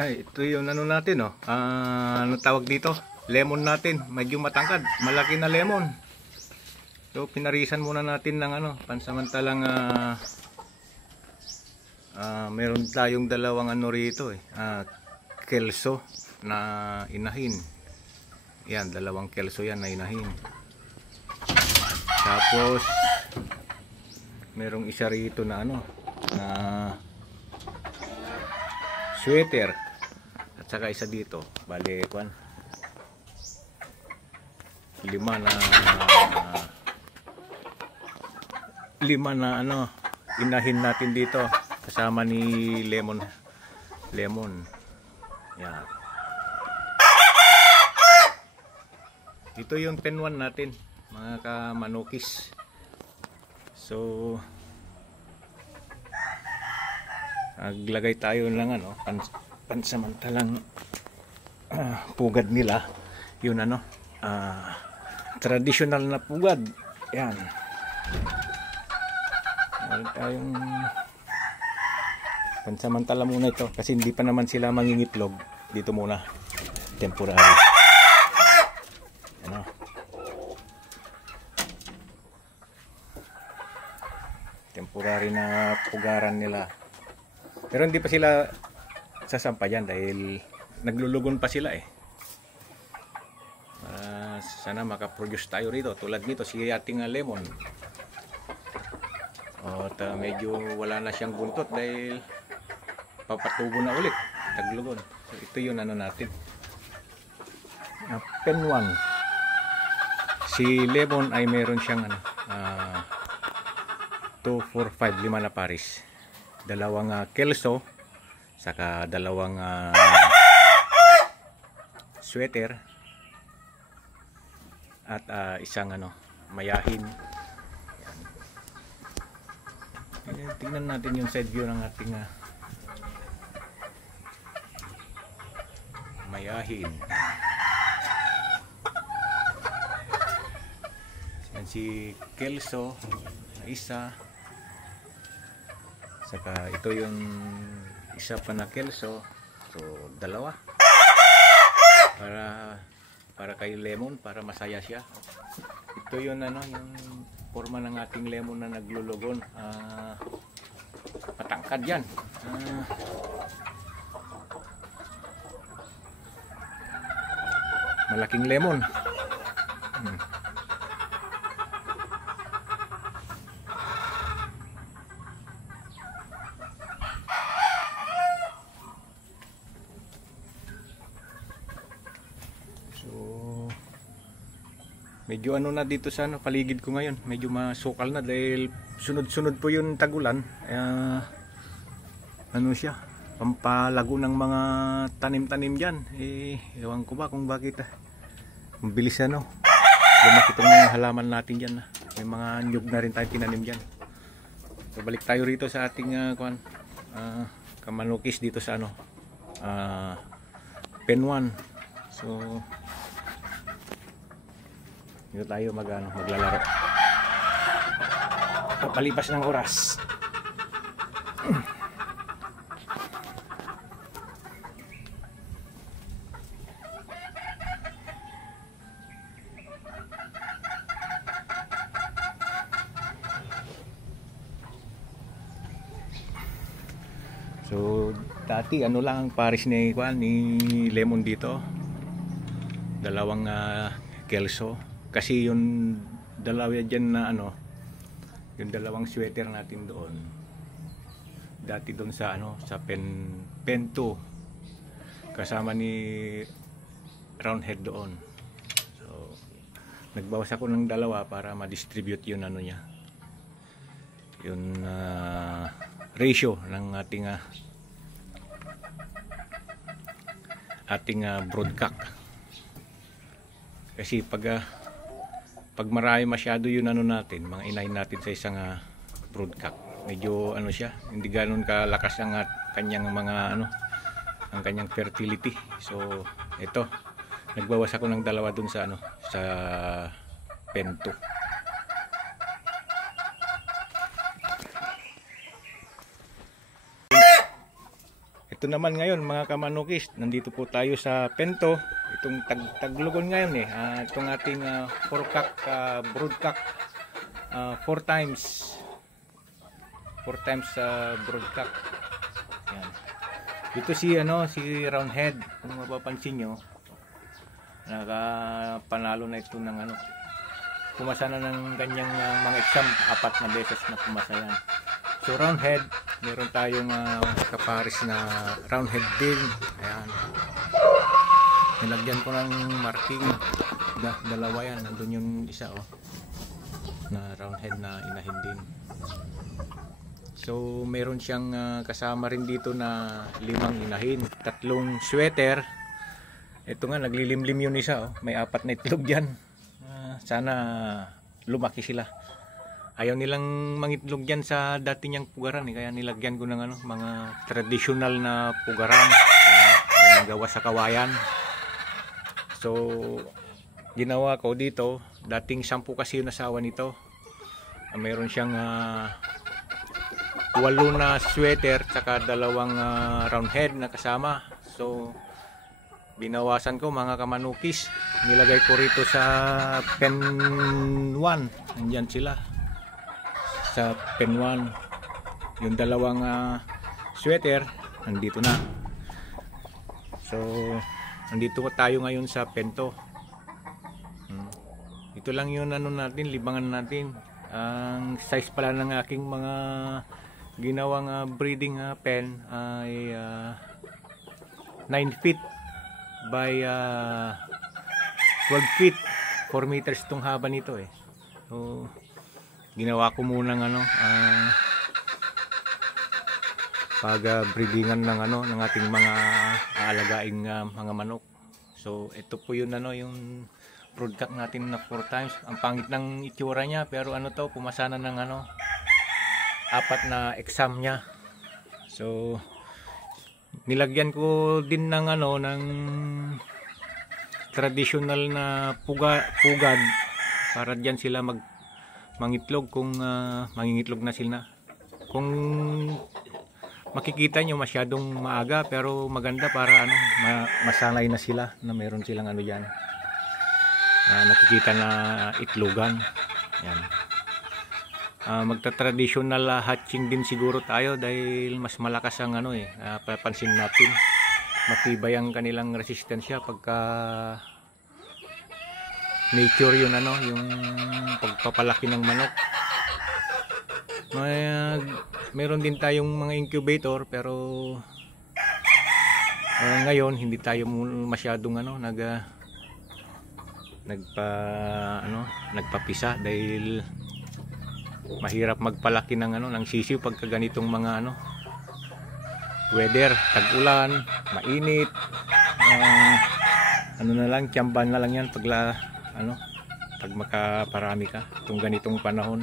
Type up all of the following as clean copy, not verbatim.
Ay, ito yung ano natin, oh. Ano tawag dito? Lemon natin. Medyo matangkad. Malaki na lemon. So, pinarisan muna natin ng ano, pansamantalang meron tayong dalawang ano rito, eh. Kelso na inahin. Yan, dalawang kelso yan na inahin. Tapos, merong isa rito na ano, na sweater. At saka isa dito, bali kwan, lima na ano inahin natin dito kasama ni lemon. Yan. Ito yung penwan natin, mga kamanukis. So naglagay tayo ng ano, pansamantalang pugad nila, yun ano, traditional na pugad. Yan, meron tayong pansamantala muna ito kasi hindi pa naman sila mangingitlog. Dito muna, temporary ano, temporary na pugaran nila. Pero hindi pa sila sasampa dyan dahil naglulugon pa sila, eh. Sana makaproduce tayo rito tulad nito si ating lemon. At medyo wala na siyang buntot dahil papatubo na ulit, taglugon. So ito yung ano natin, penwan. Si lemon ay meron siyang ano, 2, 4, 5, 5 na pares. Dalawang kelso, saka dalawang sweater, at isang ano, mayahin. Yan. Tingnan natin yung side view ng ating mayahin. Yan si kelso na isa. Saka ito yung isa pa na kelso. So dalawa. Para kay lemon, para masaya siya. Ito yung ano, yung forma ng ating lemon na naglulugon. Patangkad yan. Malaking lemon. Medyo ano na dito sa ano, paligid ko ngayon, medyo masukal na dahil sunod-sunod po yung tagulan. Ano siya, pampalago ng mga tanim-tanim dyan. Ewan ko ba kung bakit mabilis ano, lumaki itong mga halaman natin dyan. May mga nyug na rin tayo tinanim dyan. So balik tayo rito sa ating kamanukis dito sa ano, penwan. So dito tayo maglalaro palipas ng oras. So dati ano lang ang pares ni lemon dito, dalawang kelso. Kasi yung dalawa dyan na ano, yung dalawang sweater natin doon, dati doon sa ano, sa pen 2 kasama ni roundhead doon. So nagbawas ako ng dalawa para ma-distribute yung ano niya, yung ratio ng ating broodcock. Kasi pag marami masyado yun ano natin, mga inahin natin sa isang broodcock, medyo ano siya, hindi ganoon kalakas ang kanyang mga ano, ang kanyang fertility. So ito, nagbawas ako ng dalawa dun sa ano, sa pen 2. ito naman ngayon mga kamanukis, nandito po tayo sa Pento. Itong taglugon ngayon eh. Itong ating broodcock 4 times. 4 times broodcock. Yan. Ito si roundhead. Kung mapapansin nyo, nakapanalo na ito ng pumasa na ng ganyang mga exam, 4 na beses na pumasa yan. So roundhead, meron tayong kaparis na roundhead din. Ayan. Nilagyan ko ng marking. Dalawa yan. Nandun yung isa na roundhead na inahin din. So meron siyang kasama rin dito na 5 inahin. 3 sweater. Ito nga, naglilimlim yun isa. May 4 na itlog dyan. Sana lumaki sila. Ayaw nilang mangitlog dyan sa dati niyang pugaran kaya nilagyan ko ng mga traditional na pugaran na gawa sa kawayan. So ginawa ko dito, dating 10 kasi yung asawa nito. Mayroon siyang 8 na sweater tsaka 2 roundhead na kasama. So binawasan ko mga kamanukis, nilagay ko rito sa pen 1. Andyan sila sa pen 1. Yung 2 sweater nandito na. So nandito tayo ngayon sa Pento. Ito lang yung natin, libangan natin. Ang size pala ng aking mga ginawang breeding pen ay 9 feet by 12 feet. 4 meters itong haba nito eh. So ginawa ko muna ng pag breedingan ng ating mga aalagaing mga manok. So ito po yun yung broodcock natin na 4 times. Ang pangit ng itsura niya, pero pumasa na ng 4 na exam niya. So nilagyan ko din ng ng traditional na pugad para diyan sila mangitlog kung mangingitlog na sila. Kung makikita nyo masyadong maaga, pero maganda para masanay na sila na meron silang diyan. Nakikita na itlogan. Yan. Magta-traditional hatching din siguro tayo dahil mas malakas ang papansin natin. Matibay ang kanilang resistensya pagka nature yun yung pagpapalaki ng manok. Meron din tayong mga incubator, pero ngayon hindi tayo masyadong nagpapisa dahil mahirap magpalaki ng sisiw pagka ganitong mga weather, tag-ulan, mainit. Na lang, tiyamban na lang yan pag makaparami ka itong ganitong panahon.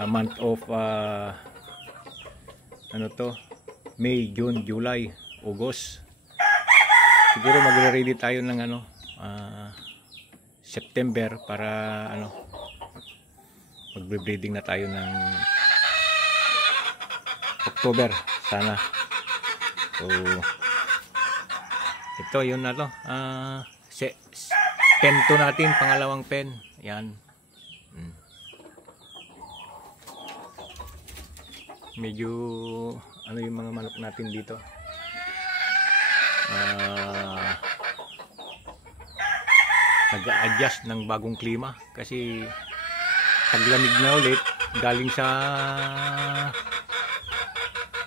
Month of May, June, July, August. Siguro magre-ready tayo ng September para magbe-breeding na tayo ng October sana. So ito yun pen 2 natin, pangalawang pen. Yan. Medyo yung mga manok natin dito. Nag-a-adjust ng bagong klima kasi taglamig na ulit galing sa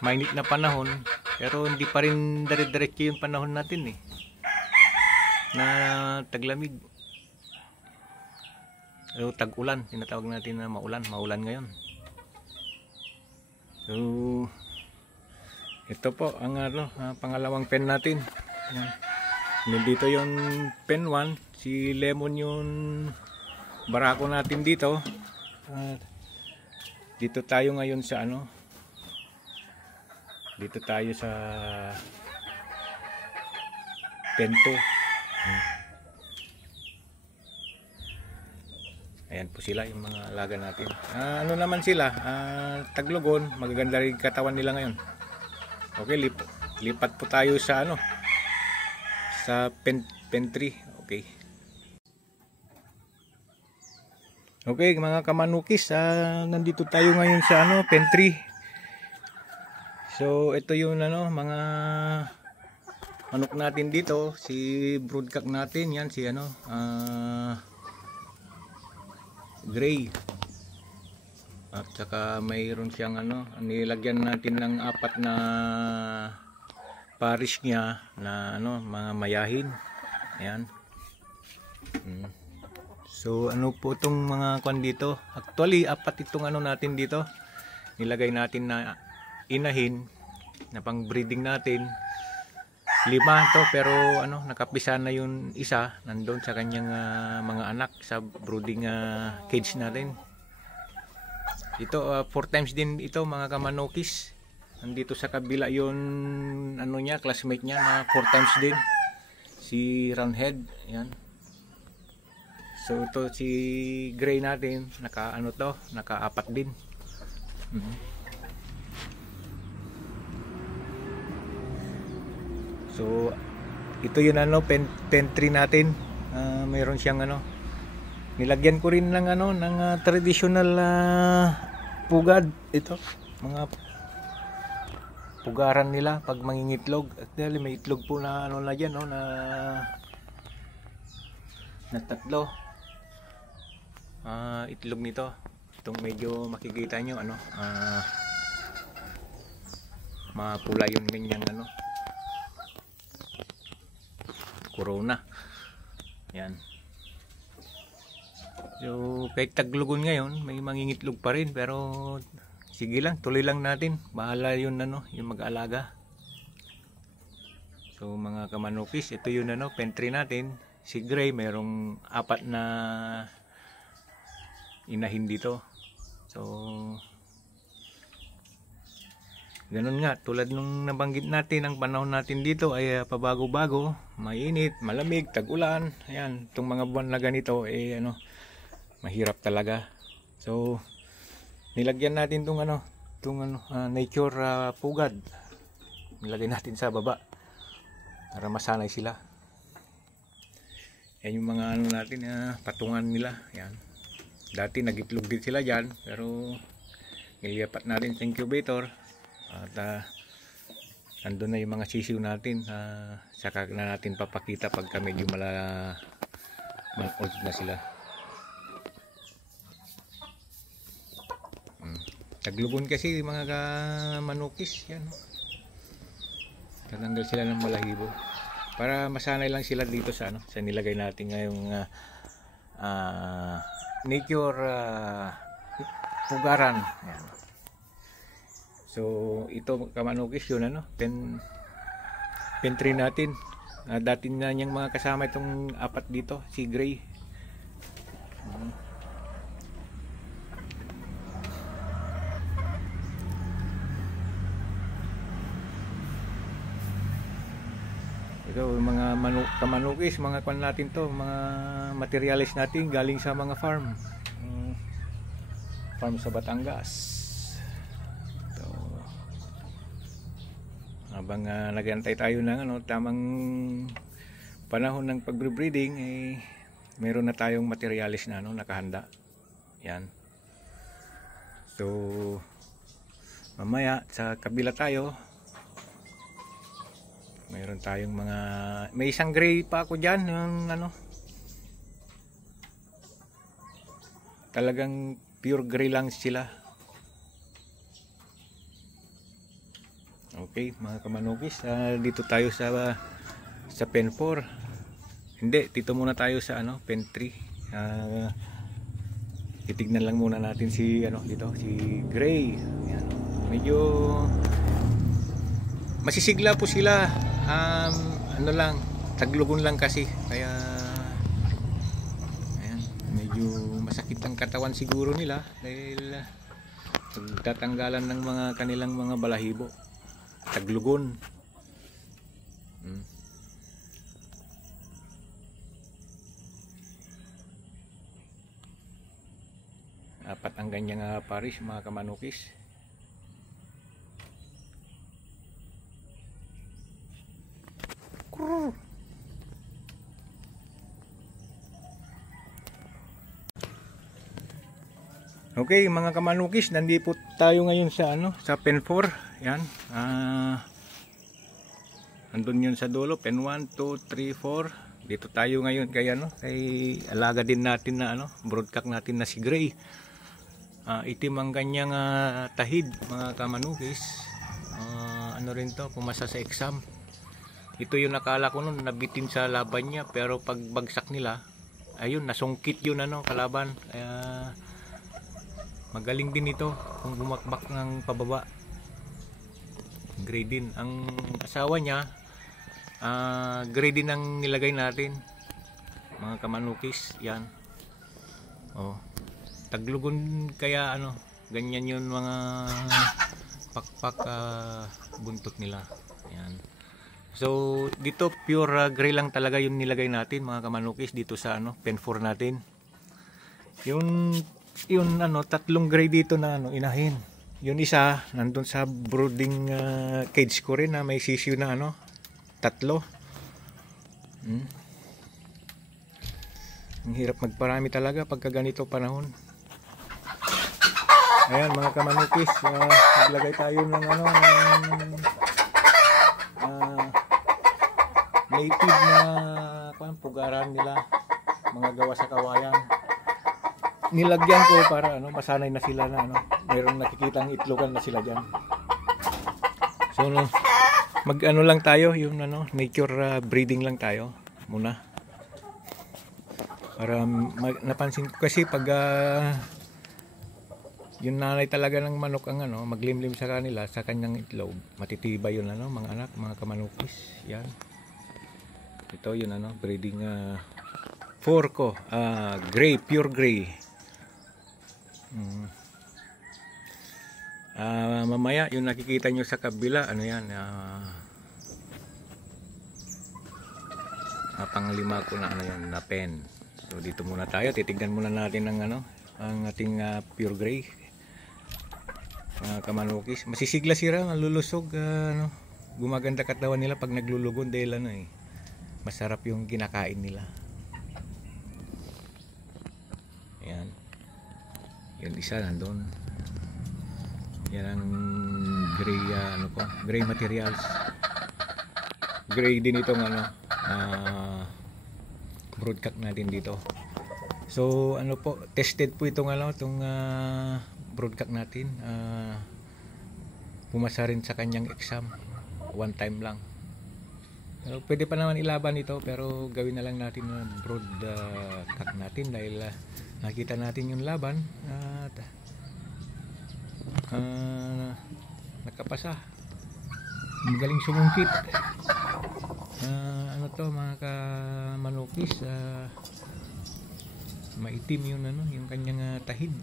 mainit na panahon, pero hindi pa rin dire-diretso yung panahon natin na taglamig. Tag-ulan, tinatawag natin na maulan ngayon. So ito po ang pangalawang pen natin. Nandito yung pen 1, si Lemon yung barako natin dito. Dito tayo ngayon sa dito tayo sa Pento. Ayan po sila yung mga alaga natin. Naman sila, taglugon, magaganda rin katawan nila ngayon. Okay, lipo. lipat po tayo sa ano, sa pentry. Okay. Okay mga kamanukis, nandito tayo ngayon sa ano, pentry. So ito yung ano, mga manok natin dito, si broodcock natin, yan si ano, gray. At saka mayroon siyang ano, nilagyan natin ng 4 na parish niya na ano, mga mayahin. Ayan. So ano po itong mga kwan dito? Actually 4 itong ano natin dito. Nilagay natin na inahin na pang breeding natin. 5 to, pero ano, nakapisa na yung isa nandoon sa kanyang mga anak sa brooding cage natin. Ito 4 times din ito mga kamanukis. Nandito sa kabila yung ano niya, classmate niya na 4 times din. Si roundhead, yan. So ito si gray natin, naka ano to, naka 4 din. So ito yun ano, pentry natin. Mayroon siyang ano, nilagyan ko rin ng ano, ng traditional pugad. Ito, mga pugaran nila pag mangingitlog. Dahil may itlog po na ano na diyan, no, na 3 itlog nito. Itong medyo makikita nyo ano, mapula yung ganyang ano, corona. Yan. So kahit taglugon ngayon, may mangingitlog pa rin, pero sige lang, tuloy lang natin. Bahala yun ano, yung mag-alaga. So mga kamanukis, ito yun ano, pentry natin. Si gray mayroong 4 na inahin dito. So ganun nga, tulad nung nabanggit natin, ang panahon natin dito ay pabago-bago, mainit, malamig, tag-ulan. Ayan, itong mga buwan na ganito ano, mahirap talaga. So nilagyan natin itong ano, nature pugad. Nilagay natin sa baba para masanay sila. Yan yung mga ano natin, patungan nila. Yan. Dati nagitlog din sila dyan, pero nilipat natin sa incubator. At nandun na yung mga sisiw natin. Saka na natin papakita pagka medyo mal-old na sila. Taglugon kasi mga manukis. Yan. Tatanggal sila ng balahibo. Para masanay lang sila dito sa ano, sa nilagay natin ngayong nature pugaran. Ayan. So ito kamanukis yun ano, pentry natin. Dati na niyang mga kasama itong 4 dito, si gray. Ito mga kamanukis, mga kwan natin to, mga materialis natin galing sa mga farm sa Batangas. Ito. Habang nagantay tayo ng ano, tamang panahon ng pagbre-breeding, meron na tayong materialis na ano, nakahanda. Yan. So mamaya sa kabila tayo, mayroon tayong mga, may isang gray pa ako dyan, yung ano, talagang pure gray lang sila. Okay mga kamanukis, dito tayo sa pen 4. Hindi, dito muna tayo sa ano, pen 3. Titignan lang muna natin si ano dito, si gray. Ayan. Medyo masisigla po sila. Ano lang, taglugon lang kasi, kaya ayan, medyo masakit ang katawan siguro nila dahil tatanggalan ng mga kanilang mga balahibo, taglugon. Apat ang ganyang parish mga kamanukis. Okay, mga kamanukis, nandito tayo ngayon sa sa pen 4. Yan. Andun yun sa dulo, pen 1, 2, 3, 4. Dito tayo ngayon kay kay alaga din natin na broodcock natin na si Gray. Itim ang kanyang tahid, mga kamanukis. Ano rin to, pumasa sa exam. Ito yung nakala ko noon, nabitin sa laban niya, pero pagbagsak nila, ayun, nasungkit yun kalaban. Magaling din ito kung bumakbak ng pababa. Gray din ang asawa niya. Gray din ang nilagay natin, mga kamanukis. Yan. Taglugon kaya ganyan yun mga pakpak buntot nila. Yan. So dito pure gray lang talaga yung nilagay natin, mga kamanukis, dito sa pen 4 natin. Yun tatlong gray dito na inahin. Yung isa nandun sa brooding cage ko rin na may sisiw na tatlo. Ang hirap magparami talaga pagka ganito panahon. Ayan, mga kamanukis, naglagay tayo ng native na pugaran nila, mga gawa sa kawayan. Nilagyan ko para masanay na sila na mayroong nakikitang itlogan na sila diyan. So lang tayo yung nature breeding lang tayo muna. Para napansin ko kasi pag yung nanay talaga ng manok ang maglimlim sa kanila sa kanyang itlog, matitibay yun mga anak, mga kamanukis. Yan. Ito yun breeding 4 ko, gray, pure gray. Mamaya yung nakikita nyo sa kabila yan, panglima ko na yan na pen. So dito muna tayo, titignan muna natin ang ating pure gray, mga kamanukis. Masisigla sila, malulusog, gumaganda katawan nila pag naglulugon dahil masarap yung kinakain nila. Yan. Yung isa nandun. Yan ang gray gray materials. Gray din itong broodcock natin dito. So po, tested po itong broodcock natin. Pumasa rin sa kanyang exam. One time lang. So, pwede pa naman ilaban ito, pero gawin na lang natin na broodcock natin dahil nakita natin yung laban at nakapasa. Magaling sumungkit. Mga kamanukis, maitim yun yung kanyang tahid.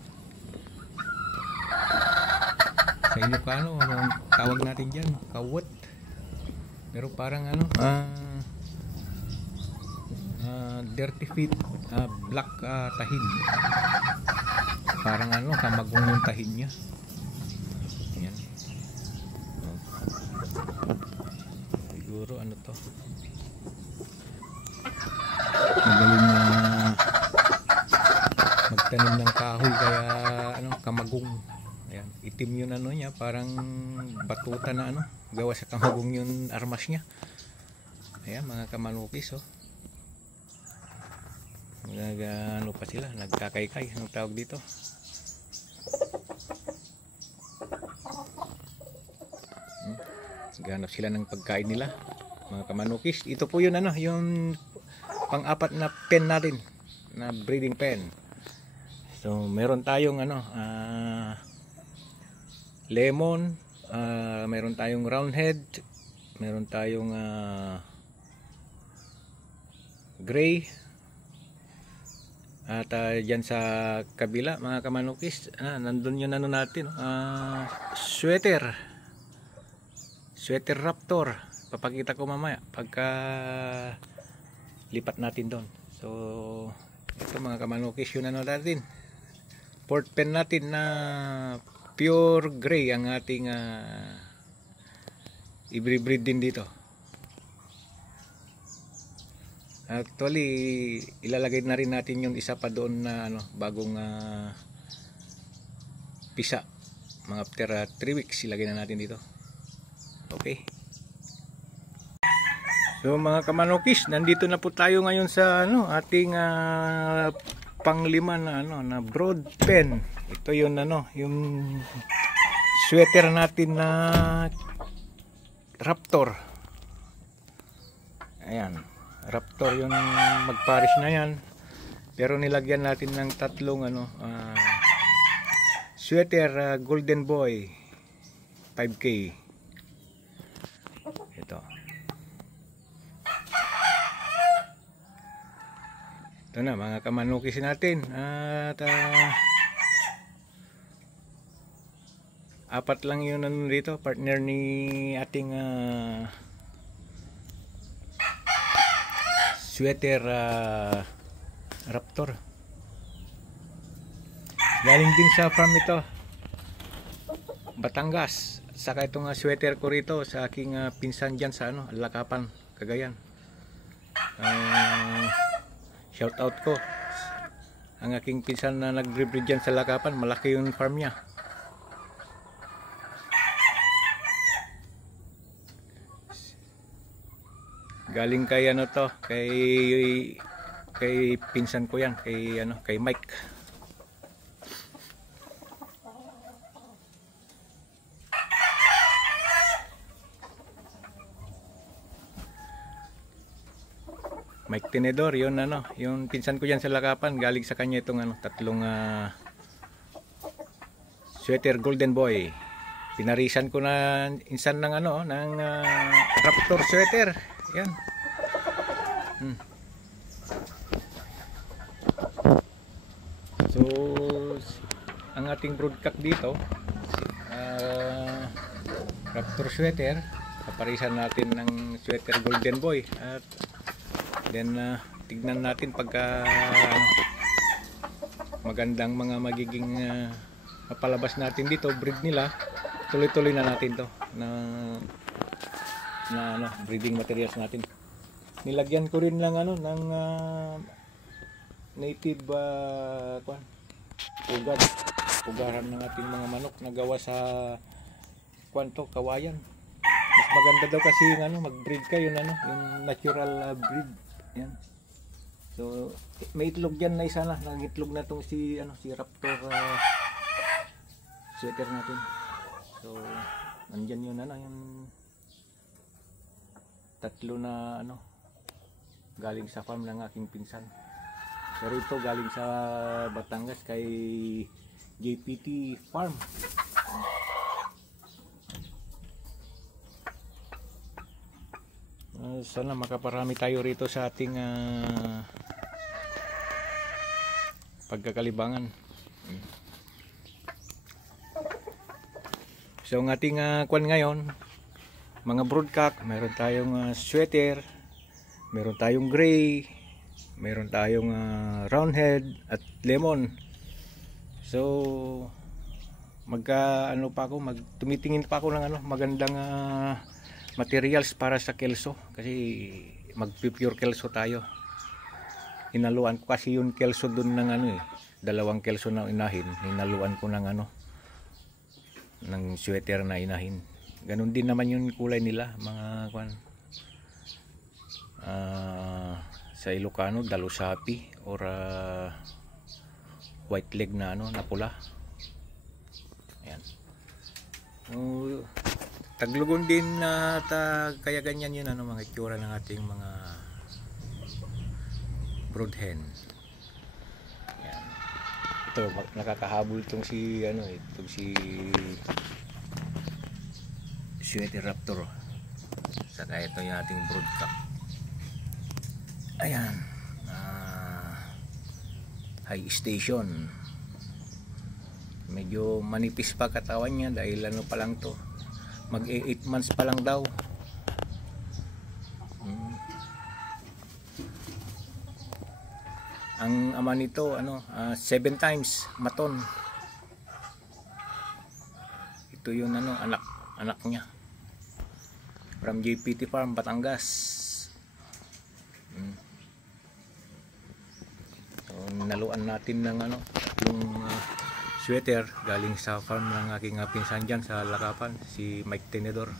Sa Ilocano, ang tawag natin dyan, kawat. Pero parang dirty feet, black tahid. Parang kamagong yung tahid niya. Yan. Siguro to. Magaling na magtanim ng kahoy kaya kamagong. Ayan, itim yun niya, parang batuta na gawa sa kamagong yung armas niya. Ayan, mga kamanukis pa sila, nagkakaykay, anong tawag dito? Ganap sila ng pagkain nila, mga kamanukis. Ito po yun yung pang-apat na pen natin, na breeding pen. So meron tayong lemon, meron tayong roundhead, meron tayong gray, at dyan sa kabila, mga kamanukis, nandun yung natin, sweater raptor. Papakita ko mamaya pagka lipat natin doon. So ito, mga kamanukis, yun natin, port pen natin na pure gray ang ating i-breed din dito. Actually, ilalagay na rin natin yung isa pa doon na ano, bagong pisa. Mga after 3 weeks ilagay na natin dito. Okay. So mga kamanokis, nandito na po tayo ngayon sa ano, ating panglima na ano, na broad pen. Ito yung ano, yung sweater natin na Raptor. Ayan, Raptor yung magparis na yan. Pero nilagyan natin ng tatlong ano, sweater Golden Boy 5K. Ito. Ito na mga kamanukis natin. At apat lang yun ano dito, partner ni ating sweater Raptor. Galing din sa farm ito, Batangas. Saka itong sweater ko rito sa aking pinsan dyan sa ano, Lakapan, Cagayan. Shout out ko ang aking pinsan na nag-breed dyan sa Lakapan. Malaki yung farm niya. Galing kay ano to, kay pinsan ko yan, kay ano, kay Mike. Mike Tenedor, yun ano, yung pinsan ko yan sa Lakapan, galing sa kanya itong ano, tatlong sweater Golden Boy. Pinarisan ko na insan ng ano, ng Raptor sweater. Yan. So ang ating broadcock dito, Raptor sweater, kaparisan natin ng sweater Golden Boy. At then tignan natin pagka magandang mga magiging mapalabas natin dito, breed nila, tuloy-tuloy na natin to na ano, breeding materials natin. Nilagyan ko rin lang ano ng native pugaran ng ating mga manok na gawa sa kawayan. Mas maganda daw kasi yung ano, mag-breed kayo ano, yung natural breed. Yan. So may itlog diyan na isa na, nangitlog na tong si ano, si Raptor sweater natin. So nandiyan yun ano, yung tatlo na ano, galing sa farm ng aking pinsan. Pero ito galing sa Batangas kay JPT Farm. Sana makaparami tayo rito sa ating pagkakalibangan. So ang ating kwan ngayon, mga broodcock, meron tayong sweater, meron tayong gray, meron tayong roundhead at lemon. So ano pa ako, tumitingin pa ako ng ano, magandang materials para sa kelso, kasi mag-pure kelso tayo. Hinaluan ko kasi yung kelso dun ng ano dalawang kelso na inahin, hinaluan ko ng ano, ng sweater na inahin. Ganun din naman yung kulay nila, mga kwan, sa Ilocano, dalusapi or white leg na ano, na pula. Ayan. Taglugon din na kaya ganyan yun ano, mga itsura ng ating mga brood hen. Ayan. Ito nakakahabol itong si ano, itong si sweater Raptor. Saka ito yung ating broodcock. Ayan, high station. Medyo manipis pa katawan niya dahil ano pa lang to, mag 8 months pa lang daw. Ang ama nito ano, 7 times maton. Ito yung ano, anak niya from JPT Farm, Batangas. pinaluan natin ng ano, yung sweater galing sa farm ng aking pinsan dyan sa Larapan, si Mike Tenedor.